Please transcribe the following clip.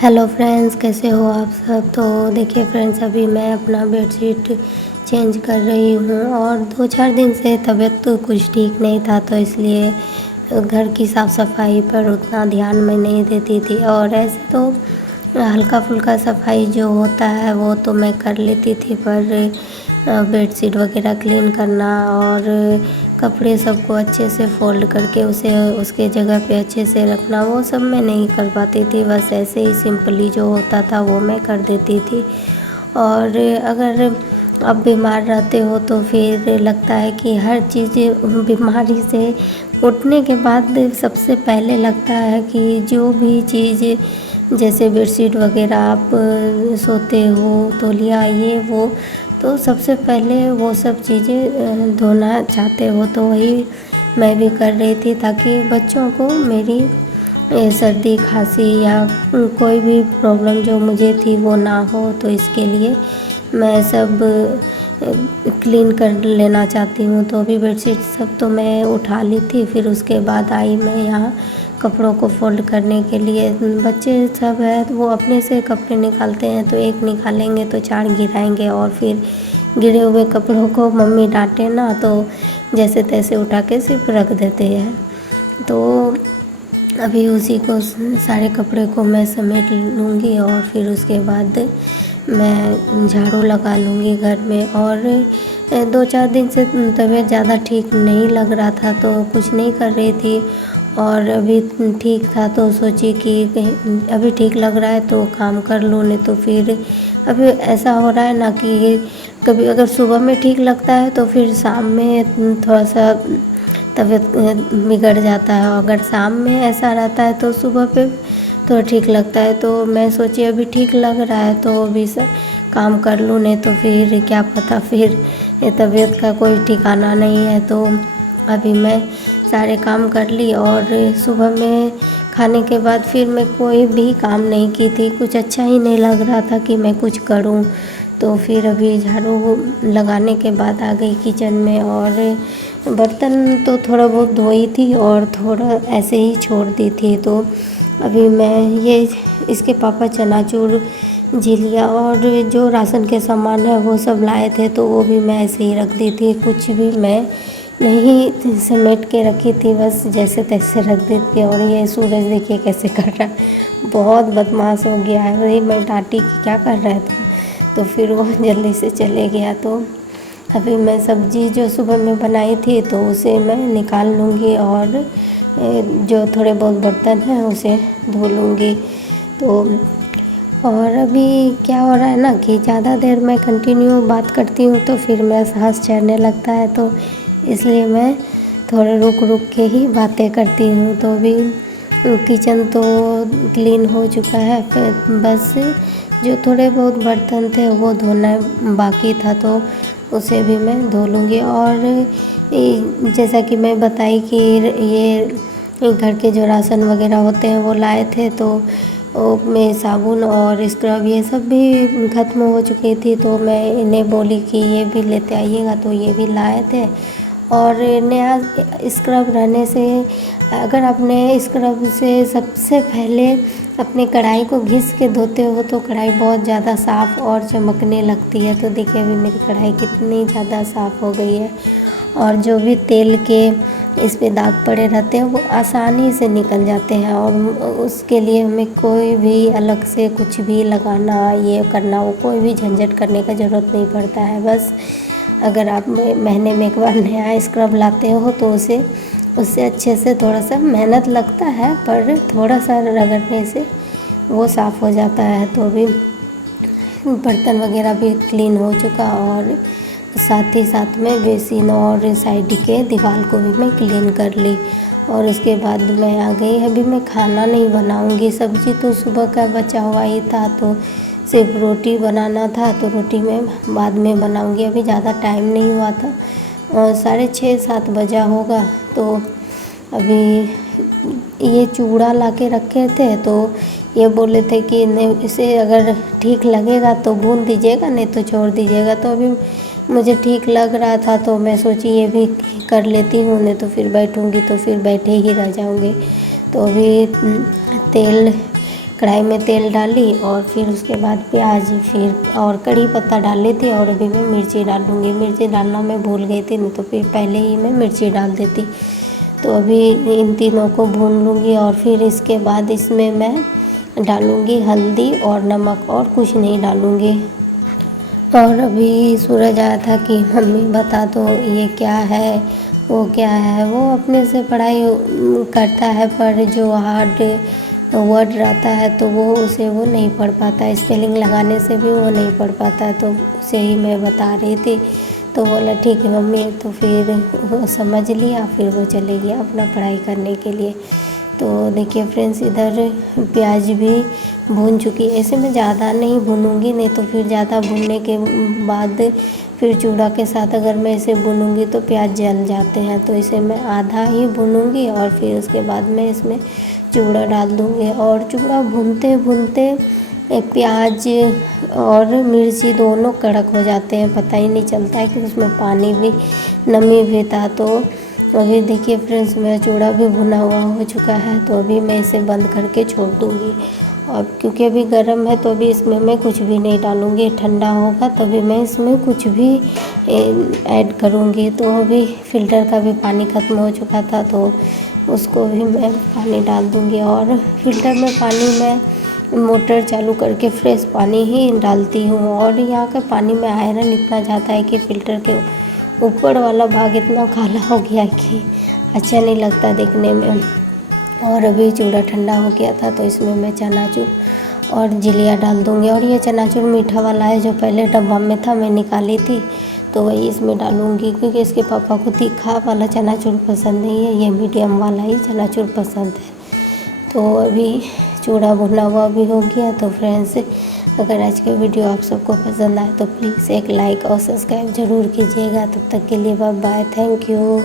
Hello friends, कैसे हो आप सब। तो देखिए फ्रेंड्स, अभी मैं अपना बेडशीट चेंज कर रही हूँ और 2-4 दिन से तबीयत तो कुछ ठीक नहीं था, तो इसलिए घर की साफ़ सफाई पर उतना ध्यान मैं नहीं देती थी। और ऐसे तो हल्का फुल्का सफाई जो होता है वो तो मैं कर लेती थी, पर बेडशीट वगैरह क्लीन करना और कपड़े सबको अच्छे से फ़ोल्ड करके उसे उसके जगह पे अच्छे से रखना, वो सब मैं नहीं कर पाती थी। बस ऐसे ही सिंपली जो होता था वो मैं कर देती थी। और अगर आप बीमार रहते हो तो फिर लगता है कि हर चीज़, बीमारी से उठने के बाद सबसे पहले लगता है कि जो भी चीज़, जैसे बेडशीट वगैरह आप सोते हो, तौलिया, ये वो, तो सबसे पहले वो सब चीज़ें धोना चाहते हो। तो वही मैं भी कर रही थी, ताकि बच्चों को मेरी सर्दी खांसी या कोई भी प्रॉब्लम जो मुझे थी वो ना हो। तो इसके लिए मैं सब क्लीन कर लेना चाहती हूँ। तो अभी बेडशीट सब तो मैं उठा ली थी, फिर उसके बाद आई मैं यहाँ कपड़ों को फ़ोल्ड करने के लिए। बच्चे सब है तो वो अपने से कपड़े निकालते हैं, तो एक निकालेंगे तो 4 गिराएंगे और फिर गिरे हुए कपड़ों को मम्मी डांटे ना, तो जैसे तैसे उठा के सिर्फ रख देते हैं। तो अभी उसी को सारे कपड़े को मैं समेट लूँगी और फिर उसके बाद मैं झाड़ू लगा लूँगी घर में। और 2-4 दिन से तबीयत ज़्यादा ठीक नहीं लग रहा था, तो कुछ नहीं कर रही थी। और अभी ठीक था तो सोची कि अभी ठीक लग रहा है तो काम कर लूँ, नहीं तो फिर अभी ऐसा हो रहा है ना कि कभी अगर सुबह में ठीक लगता है तो फिर शाम में थोड़ा सा तबीयत बिगड़ जाता है। अगर शाम में ऐसा रहता है तो सुबह पे तो ठीक लगता है। तो मैं सोची अभी ठीक लग रहा है तो अभी से काम कर लूँ, नहीं तो फिर क्या पता फिर ये तबीयत का कोई ठिकाना नहीं है। तो अभी मैं सारे काम कर ली और सुबह में खाने के बाद फिर मैं कोई भी काम नहीं की थी। कुछ अच्छा ही नहीं लग रहा था कि मैं कुछ करूं। तो फिर अभी झाड़ू लगाने के बाद आ गई किचन में, और बर्तन तो थोड़ा बहुत धोई थी और थोड़ा ऐसे ही छोड़ दी थी। तो अभी मैं ये इसके पापा चनाचूर, झिलिया और जो राशन के सामान है वो सब लाए थे, तो वो भी मैं ऐसे ही रख दी थी। कुछ भी मैं नहीं समेट के रखी थी, बस जैसे तैसे रख दी थी। और ये सूरज देखिए कैसे कर रहा है, बहुत बदमाश हो गया है। वही मैं डांटी कि क्या कर रहा था, तो फिर वो जल्दी से चले गया। तो अभी मैं सब्ज़ी जो सुबह में बनाई थी तो उसे मैं निकाल लूँगी और जो थोड़े बहुत बर्तन हैं उसे धो लूँगी। तो और अभी क्या हो रहा है ना कि ज़्यादा देर मैं कंटिन्यू बात करती हूँ तो फिर मेरा सांस चढ़ने लगता है, तो इसलिए मैं थोड़ा रुक रुक के ही बातें करती हूँ। तो अभी किचन तो क्लीन हो चुका है, फिर बस जो थोड़े बहुत बर्तन थे वो धोना बाकी था, तो उसे भी मैं धो लूँगी। और जैसा कि मैं बताई कि ये घर के जो राशन वगैरह होते हैं वो लाए थे, तो में साबुन और स्क्रब ये सब भी ख़त्म हो चुकी थी। तो मैं इन्हें बोली कि ये भी लेते आइएगा, तो ये भी लाए थे। और नया स्क्रब रहने से, अगर आपने स्क्रब से सबसे पहले अपने कढ़ाई को घिस के धोते हो तो कढ़ाई बहुत ज़्यादा साफ़ और चमकने लगती है। तो देखिए अभी मेरी कढ़ाई कितनी ज़्यादा साफ़ हो गई है, और जो भी तेल के इस पे दाग पड़े रहते हैं वो आसानी से निकल जाते हैं। और उसके लिए हमें कोई भी अलग से कुछ भी लगाना, ये करना, वो कोई भी झंझट करने का ज़रूरत नहीं पड़ता है। बस अगर आप महीने में एक बार नया स्क्रब लाते हो तो उससे अच्छे से, थोड़ा सा मेहनत लगता है पर थोड़ा सा रगड़ने से वो साफ़ हो जाता है। तो अभी बर्तन वगैरह भी क्लीन हो चुका, और साथ ही साथ में बेसिन और साइड के दीवार को भी मैं क्लीन कर ली। और उसके बाद मैं आ गई, अभी मैं खाना नहीं बनाऊंगी। सब्ज़ी तो सुबह का बचा हुआ ही था, तो सिर्फ रोटी बनाना था, तो रोटी मैं बाद में बनाऊंगी। अभी ज़्यादा टाइम नहीं हुआ था, 6:30-7 बजा होगा। तो अभी ये चूड़ा ला के रखे थे, तो ये बोले थे कि नहीं, इसे अगर ठीक लगेगा तो भून दीजिएगा, नहीं तो छोड़ दीजिएगा। तो अभी मुझे ठीक लग रहा था तो मैं सोची ये भी कर लेती हूँ, नहीं तो फिर बैठूँगी तो फिर बैठे ही रह जाऊँगी। तो अभी तेल कढ़ाई में तेल डाली और फिर उसके बाद प्याज फिर और कड़ी पत्ता डाल ली थी। और अभी मैं मिर्ची डालूँगी। मिर्ची डालना मैं भूल गई थी, नहीं तो फिर पहले ही मैं मिर्ची डाल देती। तो अभी इन तीनों को भून लूँगी और फिर इसके बाद इसमें मैं डालूँगी हल्दी और नमक और कुछ नहीं डालूँगी। और अभी सूरज आया था कि मम्मी बता दो ये क्या है, वो क्या है। वो अपने से पढ़ाई करता है, पर जो हार्ड वर्ड रहता है तो वो नहीं पढ़ पाता, स्पेलिंग लगाने से भी वो नहीं पढ़ पाता। तो उसे ही मैं बता रही थी, तो बोला ठीक है मम्मी। तो फिर वो समझ लिया, फिर वो चले गया अपना पढ़ाई करने के लिए। तो देखिए फ्रेंड्स, इधर प्याज भी भून चुकी है। ऐसे मैं ज़्यादा नहीं भूनूंगी, नहीं तो फिर ज़्यादा भूनने के बाद फिर चूड़ा के साथ अगर मैं इसे भूनूंगी तो प्याज जल जाते हैं। तो इसे मैं आधा ही भूनूंगी और फिर उसके बाद मैं इसमें चूड़ा डाल दूँगी। और चूड़ा भूनते भूनते प्याज और मिर्ची दोनों कड़क हो जाते हैं, पता ही नहीं चलता है कि उसमें पानी भी, नमी भी था। तो अभी देखिए फ्रेंड्स, मेरा चूड़ा भी भुना हुआ हो चुका है। तो अभी मैं इसे बंद करके छोड़ दूँगी। और क्योंकि अभी गर्म है तो अभी इसमें मैं कुछ भी नहीं डालूँगी, ठंडा होगा तभी मैं इसमें कुछ भी ऐड करूँगी। तो अभी फ़िल्टर का भी पानी ख़त्म हो चुका था, तो उसको भी मैं पानी डाल दूँगी। और फ़िल्टर में पानी मैं मोटर चालू करके फ्रेश पानी ही डालती हूँ। और यहाँ का पानी में आयरन इतना ज़्यादा है कि फ़िल्टर के ऊपर वाला भाग इतना काला हो गया कि अच्छा नहीं लगता देखने में। और अभी चूड़ा ठंडा हो गया था, तो इसमें मैं चनाचूर और जिलिया डाल दूँगी। और ये चनाचूर मीठा वाला है, जो पहले डब्बा में था मैं निकाली थी, तो वही इसमें डालूँगी। क्योंकि इसके पापा को तीखा वाला चनाचूर पसंद नहीं है, ये मीडियम वाला ही चनाचूर पसंद है। तो अभी चूड़ा भुना हुआ भी हो गया। तो फ्रेंड्स, अगर आज का वीडियो आप सबको पसंद आए तो प्लीज़ एक लाइक और सब्सक्राइब ज़रूर कीजिएगा। तब तक के लिए बाय बाय, थैंक यू।